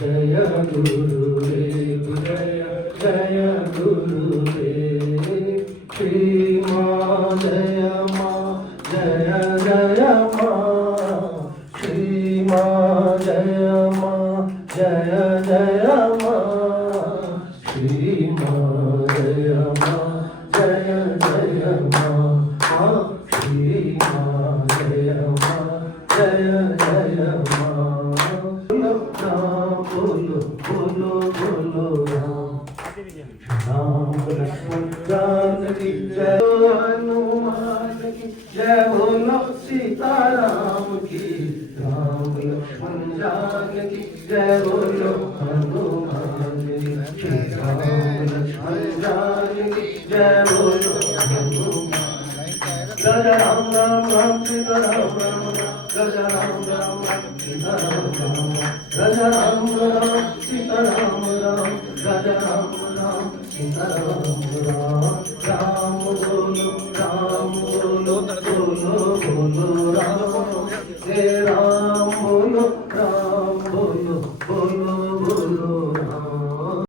जय गुरुदेव जय जय गुरुदेव श्री माँ जय जय माँ श्री माँ जय जय माँ श्री माँ जय जय माँ श्री माँ जय जय माँ बोलो बोलो बोलो राम राम लक्ष्मण जानकी जय हनुमान की जय बोलो सीताराम की राम लक्ष्मण जानकी जय बोलो हनुमान की राम लक्ष्मण जानकी जय बोलो हनुमान गज राम राम राम सीता राम राम गज राम राम सीता राम राम गज राम राम सीता राम राम गज राम राम सीता राम राम राम बोलो बोलो बोलो राम हे राम